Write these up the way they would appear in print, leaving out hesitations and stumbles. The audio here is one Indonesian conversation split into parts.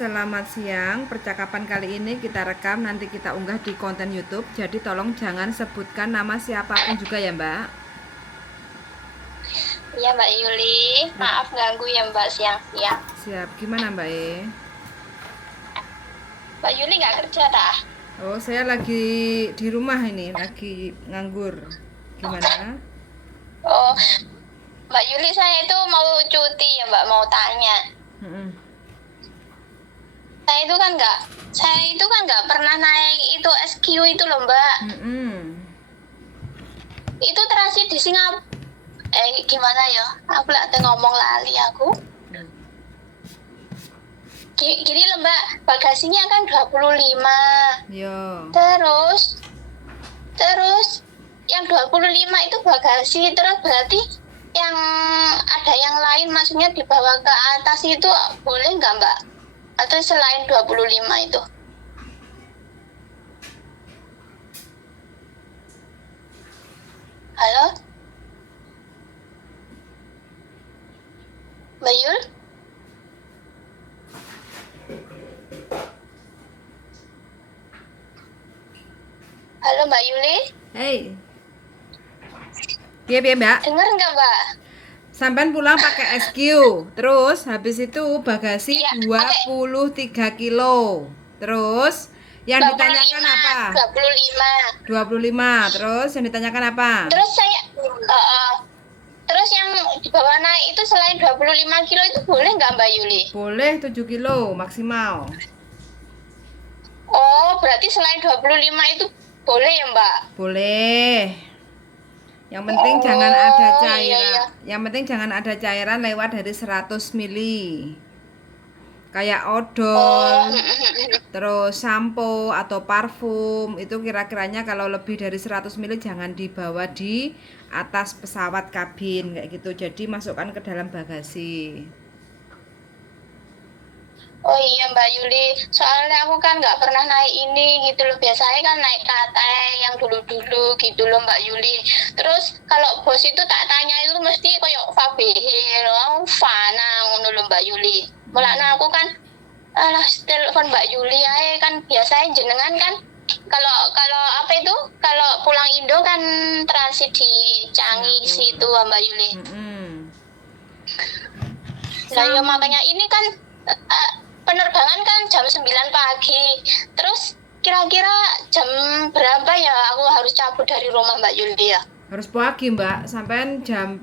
Selamat siang, percakapan kali ini kita rekam, nanti kita unggah di konten YouTube. Jadi tolong jangan sebutkan nama siapapun juga ya Mbak. Iya Mbak Yuli, maaf ganggu ya Mbak siang-siang. Siap, gimana Mbak E? Mbak Yuli nggak kerja dah? Oh, saya lagi di rumah ini, lagi nganggur. Gimana? Oh, Mbak Yuli saya itu mau cuti ya Mbak, mau tanya. Mm-mm. Saya itu kan nggak pernah naik itu SQ itu loh Mbak. Mm-mm. Itu transit di Singapura. Gimana ya? Aku lagi ngomong lali aku. Gini loh Mbak, bagasinya kan 25. Yo. Terus yang 25 itu bagasi, terus berarti yang ada yang lain maksudnya dibawa ke atas itu boleh nggak Mbak? Atau selain 25 itu? Halo? Mbak Yul? Halo Mbak Yuli? Hey. Iya Mbak. Dengar nggak Mbak? Sampai pulang pakai SQ, terus habis itu bagasi Iya, 23 kilo. Terus yang 25, ditanyakan apa? 25. 25. Terus yang ditanyakan apa? Terus yang dibawa naik itu selain 25 kilo itu boleh nggak Mbak Yuli? Boleh 7 kilo maksimal. Oh, berarti selain 25 itu boleh ya Mbak? Boleh. Yang penting jangan ada cairan. Iya. Yang penting jangan ada cairan lewat dari 100 mili. Kayak odol, terus sampo atau parfum, itu kira-kiranya kalau lebih dari 100 mili jangan dibawa di atas pesawat kabin kayak gitu. Jadi masukkan ke dalam bagasi. Oh iya Mbak Yuli, soalnya aku kan nggak pernah naik ini gitu loh. Biasanya kan naik KTE yang dulu-dulu gitu loh Mbak Yuli. Terus kalau bos itu tak tanya itu mesti kayak Fabehil, Fana ngono loh Mbak Yuli. Mulanya aku kan telepon Mbak Yuli aja kan biasanya jenengan kan kalau kalau apa itu kalau pulang Indo kan transit di Canggih situ Mbak Yuli. Nah ya makanya ini kan penerbangan kan jam 9 pagi. Terus kira-kira jam berapa ya aku harus cabut dari rumah Mbak Yuli ya? Harus pagi Mbak, sampai jam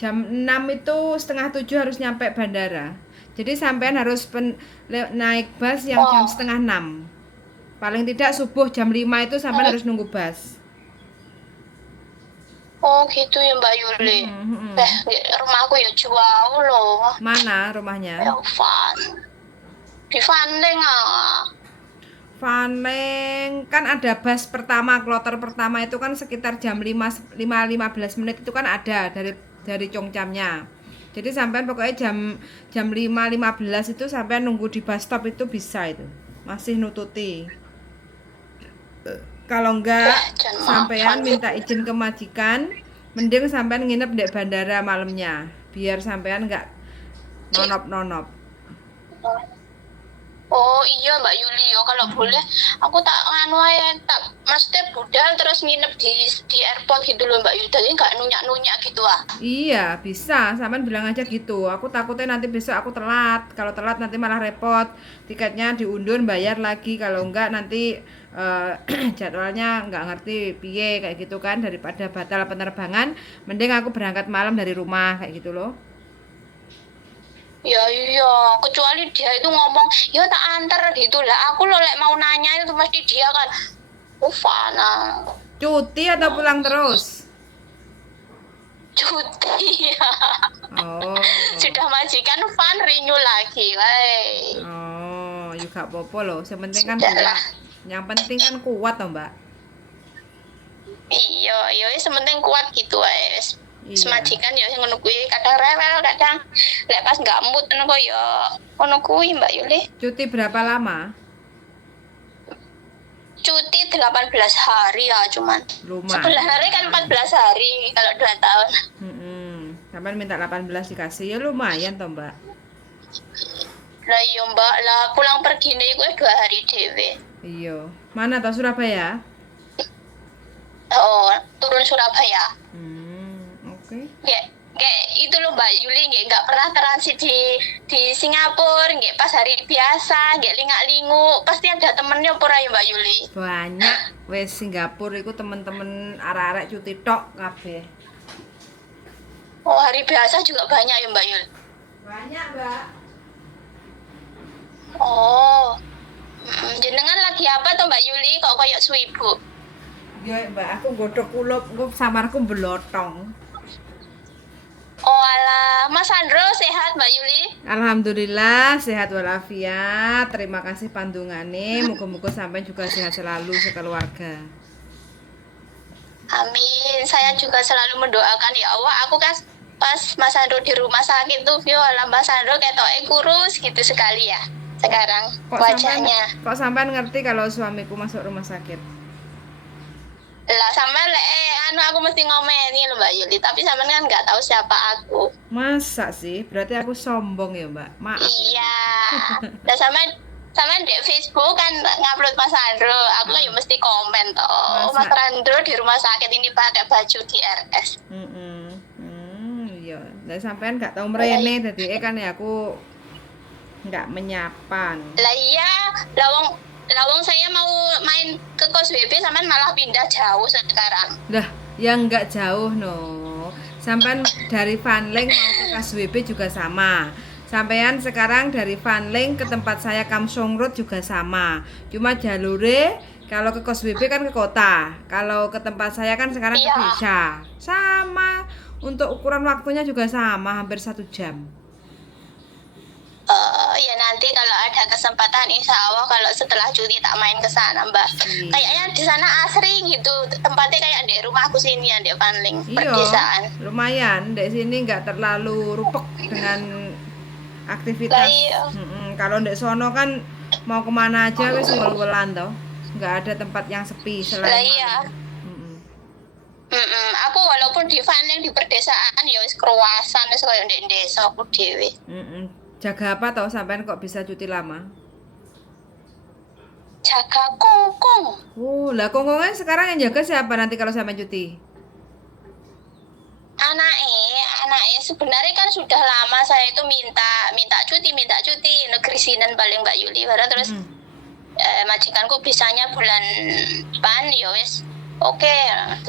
6 itu setengah 7 harus nyampe bandara. Jadi sampean harus naik bus yang jam setengah 6. Paling tidak subuh jam 5 itu sampean harus nunggu bus. Oh gitu ya Mbak Yuli. Rumahku ya jauh loh. Mana rumahnya? Ya di Fanling Fanling kan ada bus pertama, kloter pertama itu kan sekitar jam 15 menit itu kan ada dari Chongchamnya. Jadi sampean pokoknya jam 5.15 itu sampean nunggu di bus stop itu bisa itu. Masih nututi. Kalau enggak sampean minta izin ke majikan, mending sampean nginep di bandara malamnya biar sampean enggak nonop-nonop. Oh iya Mbak Yuli ya kalau boleh aku tak maksudnya budal terus nginep di airport gitu loh Mbak Yuli, jadi nggak nunyak-nunyak gitu Iya bisa, sampean bilang aja gitu. Aku takutnya nanti besok aku telat. Kalau telat nanti malah repot. Tiketnya diundur, bayar lagi. Kalau enggak nanti jadwalnya nggak ngerti piye kayak gitu kan, daripada batal penerbangan. Mending aku berangkat malam dari rumah kayak gitu loh. Ya iya, kecuali dia itu ngomong, ya tak antar gitu lah. Aku lo mau nanya itu mesti dia kan, Fana. Cuti atau pulang terus? Cuti ya. Oh. Sudah majikan Fan renew lagi, woi. Oh, juga popo loh. Yang penting kan kuat. Yang penting kan kuat toh, Mbak. Iya, sementing kuat gitu wes. Iya. Semajikan ya ngono kuwi, kadang rewel, kadang lek pas enggak mood ngono ya ngono kuwi Mbak Yuli. Cuti berapa lama? Cuti 18 hari ya cuman. Lumayan. 11 hari kan 14 hari kalau 2 tahun. Sampai minta 18 dikasih ya lumayan toh, Mbak. Lah iya Mbak, lah pulang pergi nih gue 2 hari dewe. Iya. Mana tau Surabaya? Oh, turun Surabaya. Oke. Kayak itu loh Mbak Yuli, nggak pernah transit di Singapura, nggak pas hari biasa, nggak lingak-lingu, pasti ada temennya pura ya Mbak Yuli. Banyak wes Singapura iku temen-temen arek-arek cuti tok kabeh. Oh, hari biasa juga banyak ya Mbak Yuli. Banyak, Mbak. Oh, jenengan lagi apa tuh Mbak Yuli? Kok kayak suibu? Ya, Mbak, aku godhok kulup, engko samarku belotong. Oh alah, Mas Sandro sehat Mbak Yuli? Alhamdulillah sehat walafiat. Terima kasih pandungane. Muga-muga sampai juga sehat selalu sekeluarga. Amin. Saya juga selalu mendoakan ya Allah. Aku kan pas Mas Sandro di rumah sakit tuh, alah Mas Sandro ketoknya kurus gitu sekali ya. Sekarang wajahnya. Kok sampean ngerti kalau suamiku masuk rumah sakit? Lah sama aku mesti ngomeni loh Mbak Yuli, tapi sama kan nggak tahu siapa aku. Masa sih? Berarti aku sombong ya, Mbak? Maaf. Iya. Lah sama di Facebook kan ngupload Mas Sandro, aku ya mesti komen toh. Mas Sandro di rumah sakit ini pakai baju DRS. Iya. Lah sampean nggak tahu mrene dadi kan ya aku nggak menyapa. Lah iya, lawang saya mau main ke kos BB sampean malah pindah jauh sekarang. Lah, yang nggak jauh no. Sampean dari Vanling mau ke KSWB juga sama. Sampean sekarang dari Vanling ke tempat saya Kamsong Road juga sama. Cuma jalure kalau ke KSWB kan ke kota. Kalau ke tempat saya kan sekarang ke desa. Sama. Untuk ukuran waktunya juga sama, hampir 1 jam. Ya nanti kalau ada kesempatan insya Allah kalau setelah cuti tak main ke sana Mbak. Kayaknya di sana asri gitu, tempatnya kayak di rumahku sini ya di Vanling pedesaan. Lumayan, di sini nggak terlalu rupek dengan aktivitas. Kalau di sono kan mau kemana aja wis ngul-ngulan toh, nggak ada tempat yang sepi selain. Aku walaupun di Vanling di pedesaan ya wis kruasan wis koyo ndek desa aku dhewe. Jaga apa tau sampean kok bisa cuti lama? Jaga kongkong. Oh, lah kongkongan sekarang yang jaga siapa nanti kalau sampean cuti? Anaknya sebenarnya kan sudah lama saya itu minta cuti negeri Sinen paling Mbak Yuli baru terus majikanku bisanya bulan depan ya wis. Oke, 18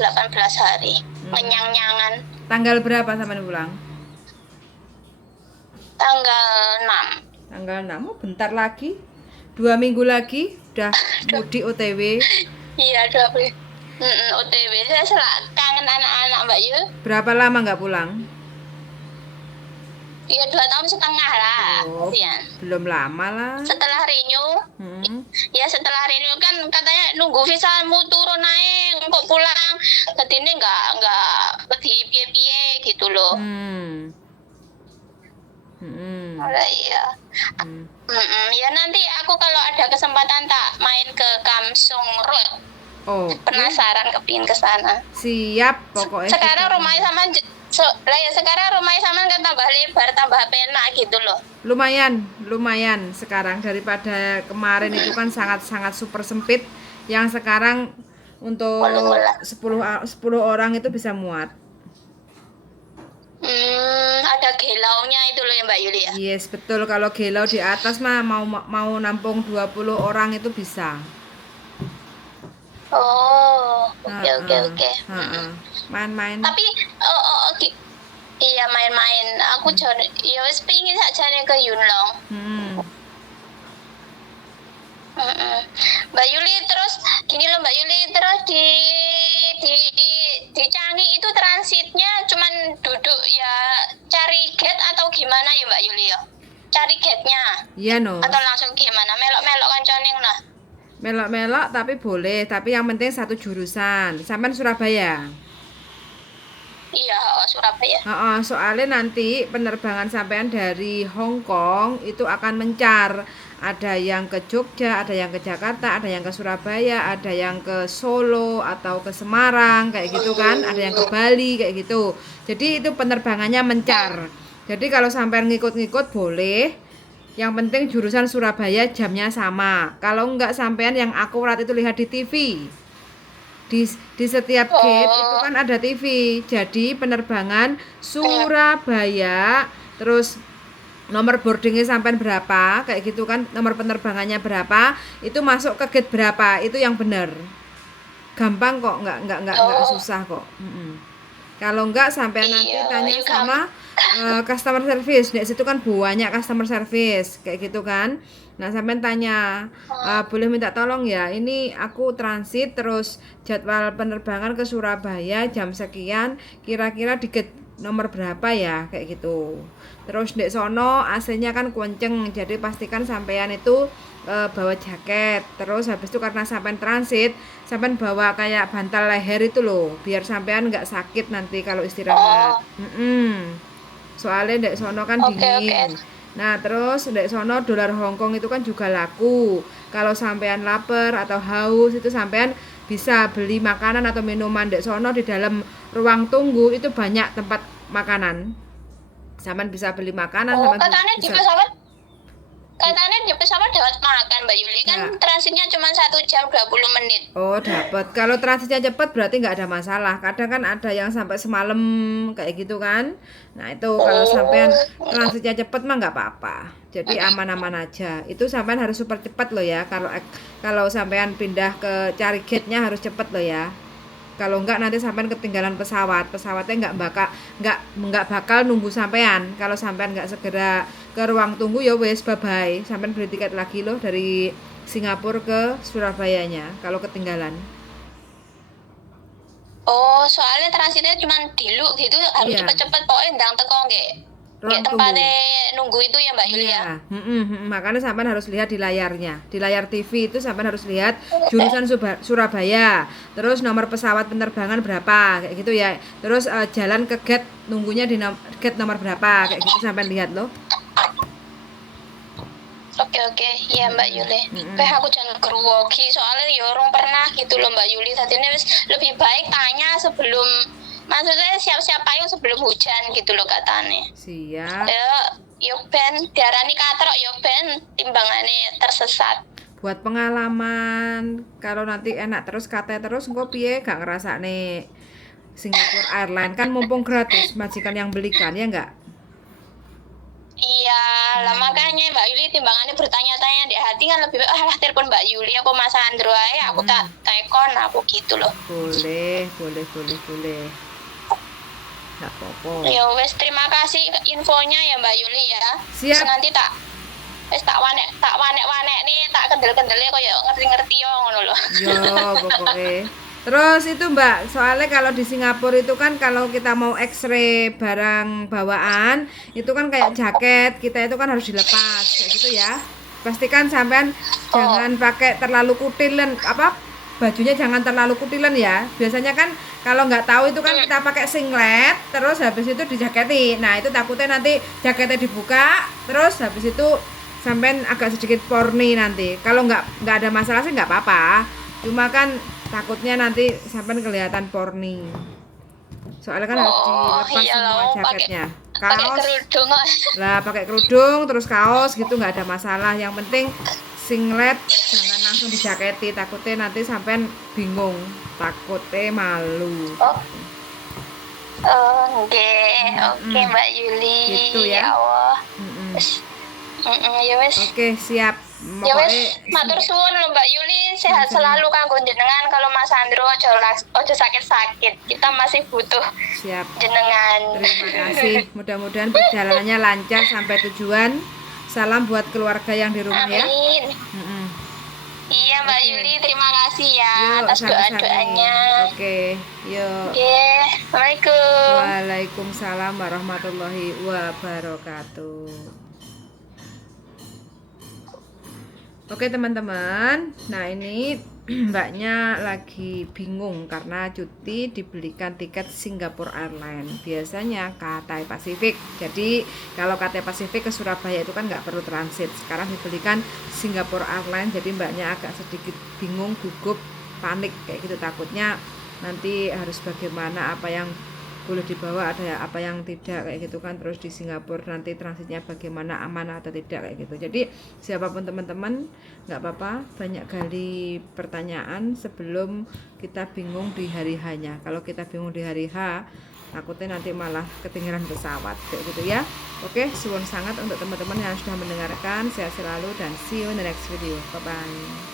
hari. Menyang-nyangan. Tanggal berapa sampean pulang? Tanggal 6. Tanggal 6, oh, bentar lagi. 2 minggu lagi udah mudik OTW. Iya, 2 minggu. OTW. Saya kangen anak-anak Mbak Yu. Berapa lama nggak pulang? Iya 2 tahun setengah lah. Belum lama lah. Setelah renew. Ya setelah renew kan katanya nunggu visamu turun naik kok pulang. Jadi ini nggak piye-piye gitu loh. Iya. Ya nanti aku kalau ada kesempatan tak main ke Kamsong Road. Penasaran kepingin ke sana. Siap pokoknya. Sekarang rumahnya sama sekarang rumahnya sama kan tambah lebar, tambah penak gitu loh. Lumayan sekarang daripada kemarin itu kan sangat super sempit. Yang sekarang untuk 10 orang itu bisa muat. Ada gelaunya itu loh ya Mbak Yuli ya. Yes, betul. Kalau gelau di atas mah mau nampung 20 orang itu bisa. Oh, oke. Main-main. Tapi iya main-main. Aku ya wis pengin sakjane ke Yunlong. Mbak Yuli terus gini loh Mbak Yuli terus di Changi itu transitnya cuman duduk ya cari gate atau gimana ya Mbak Yuli ya? Cari gate-nya. Iya no. Atau langsung gimana? Melok-melok kancane nah. Melok-melok tapi boleh, tapi yang penting satu jurusan. Sampean Surabaya. Iya, Surabaya. Soalnya nanti penerbangan sampean dari Hong Kong itu akan mencar. Ada yang ke Jogja, ada yang ke Jakarta, ada yang ke Surabaya, ada yang ke Solo atau ke Semarang kayak gitu kan, ada yang ke Bali kayak gitu. Jadi itu penerbangannya mencar. Jadi kalau sampean ngikut-ngikut boleh, Yang penting jurusan Surabaya jamnya sama. Kalau enggak sampean yang akurat itu lihat di TV. Di setiap gate itu kan ada TV. Jadi penerbangan Surabaya, terus nomor boardingnya sampai berapa, kayak gitu kan, nomor penerbangannya berapa, itu masuk ke gate berapa, itu yang benar. Gampang kok, nggak susah kok. Kalau enggak sampai nanti tanya sama customer service. Di situ kan banyak customer service kayak gitu kan. Nah, sampai tanya, boleh minta tolong ya, ini aku transit terus jadwal penerbangan ke Surabaya jam sekian, kira-kira di gate nomor berapa ya, kayak gitu. Terus dek sono AC-nya kan kenceng, jadi pastikan sampean itu bawa jaket. Terus habis itu karena sampean transit, sampean bawa kayak bantal leher itu loh, biar sampean nggak sakit nanti kalau istirahat. Soalnya dek sono kan dingin. Nah, terus dek sono dolar Hongkong itu kan juga laku. Kalau sampean lapar atau haus itu sampean bisa beli makanan atau minuman dek sono. Di dalam ruang tunggu itu banyak tempat makanan. Sampean bisa beli makanan, katanya bisa. Katanya di pesawat dapat makan Mbak Yuli kan ya. Transitnya cuma 1 jam 20 menit. Oh dapat. Kalau transitnya cepat berarti nggak ada masalah. Kadang kan ada yang sampai semalam kayak gitu kan. Nah itu kalau sampean transitnya cepat mah nggak apa-apa. Jadi aman-aman aja. Itu sampean harus super cepat loh ya. Kalau sampean pindah ke cari gate-nya harus cepat loh ya. Kalau enggak nanti sampean ketinggalan pesawatnya nggak bakal nunggu sampean. Kalau sampean nggak segera ke ruang tunggu ya wes bye bye, sampean beli tiket lagi loh dari Singapura ke Surabayanya kalau ketinggalan. Oh soalnya transitnya cuma dulu gitu, harus cepet-cepet pokoknya ndang teko nggak tempatnya nunggu itu ya Mbak Yuli ya. Makanya sampean harus lihat di layarnya, di layar TV itu sampean harus lihat jurusan Surabaya, terus nomor pesawat penerbangan berapa kayak gitu ya, terus jalan ke gate nunggunya di gate nomor berapa kayak gitu sampean lihat loh. Oke, iya Mbak Yuli. Aku jangan keruwoki soalnya ya orang pernah gitu loh Mbak Yuli. Tadi lebih baik tanya sebelum, maksudnya siap-siap payung sebelum hujan gitu loh katanya. Siap. Yo ben diarani katrok yo ben timbangannya tersesat. Buat pengalaman, kalau nanti enak terus katanya terus engko piye gak ngerasane Singapore Airlines kan mumpung gratis majikan yang belikan ya enggak? Iya, lah makanya Mbak Yuli timbangannya bertanya-tanya di hati kan lebih lah telepon Mbak Yuli apa Mas Andro aja aku tak telepon aku gitu loh. Boleh. Enggak apa-apa. Ya wes terima kasih infonya ya Mbak Yuli ya. Siap. Terus nanti tak wanek nih tak kendel-kendele koyo ngerti-ngerti yo ngono loh. Yo pokoknya. Terus itu Mbak, soalnya kalau di Singapura itu kan kalau kita mau X-ray barang bawaan itu kan kayak jaket kita itu kan harus dilepas kayak gitu ya. Pastikan sampean jangan pakai terlalu kutilan, bajunya jangan terlalu kutilan ya. Biasanya kan kalau nggak tahu itu kan kita pakai singlet terus habis itu dijaketi. Nah itu takutnya nanti jaketnya dibuka terus habis itu sampean agak sedikit porni nanti. Kalau nggak ada masalah sih nggak apa-apa. Cuma kan takutnya nanti sampai kelihatan porni. Soalnya kan harus dilepas semua jaketnya. Kaos. Pakai kerudung terus kaos gitu nggak ada masalah. Yang penting singlet jangan langsung dijaketi. Takutnya nanti sampai bingung. Takutnya malu. Oke Mbak Yuli. Gitu ya. Ya Allah. Ya wes. Oke, siap. Ya wes, matur suwun lho Mbak Yuli, sehat selalu kanggo jenengan. Kalau Mas Andro ojo sakit-sakit. Kita masih butuh siap jenengan. Terima kasih. Mudah-mudahan perjalanannya lancar sampai tujuan. Salam buat keluarga yang di rumah. Amin. Ya. Iya Mbak Yuli, terima kasih ya atas doa-doanya. Oke, yuk. Assalamualaikum. Waalaikumsalam warahmatullahi wabarakatuh. Oke teman-teman, nah ini mbaknya lagi bingung karena cuti dibelikan tiket Singapore Airlines. Biasanya Cathay Pacific. Jadi kalau Cathay Pacific ke Surabaya itu kan nggak perlu transit. Sekarang dibelikan Singapore Airlines. Jadi mbaknya agak sedikit bingung, gugup, panik kayak gitu. Takutnya nanti harus bagaimana, apa yang boleh dibawa, ada apa yang tidak kayak gitu kan. Terus di Singapura nanti transitnya bagaimana, aman atau tidak kayak gitu. Jadi siapapun teman-teman nggak apa-apa banyak gali pertanyaan sebelum kita bingung di hari H-nya. Kalau kita bingung di hari H, takutnya nanti malah ketinggalan pesawat kayak gitu ya. Oke, suwun sangat untuk teman-teman yang sudah mendengarkan. Sehat selalu dan see you in the next video. Bye bye.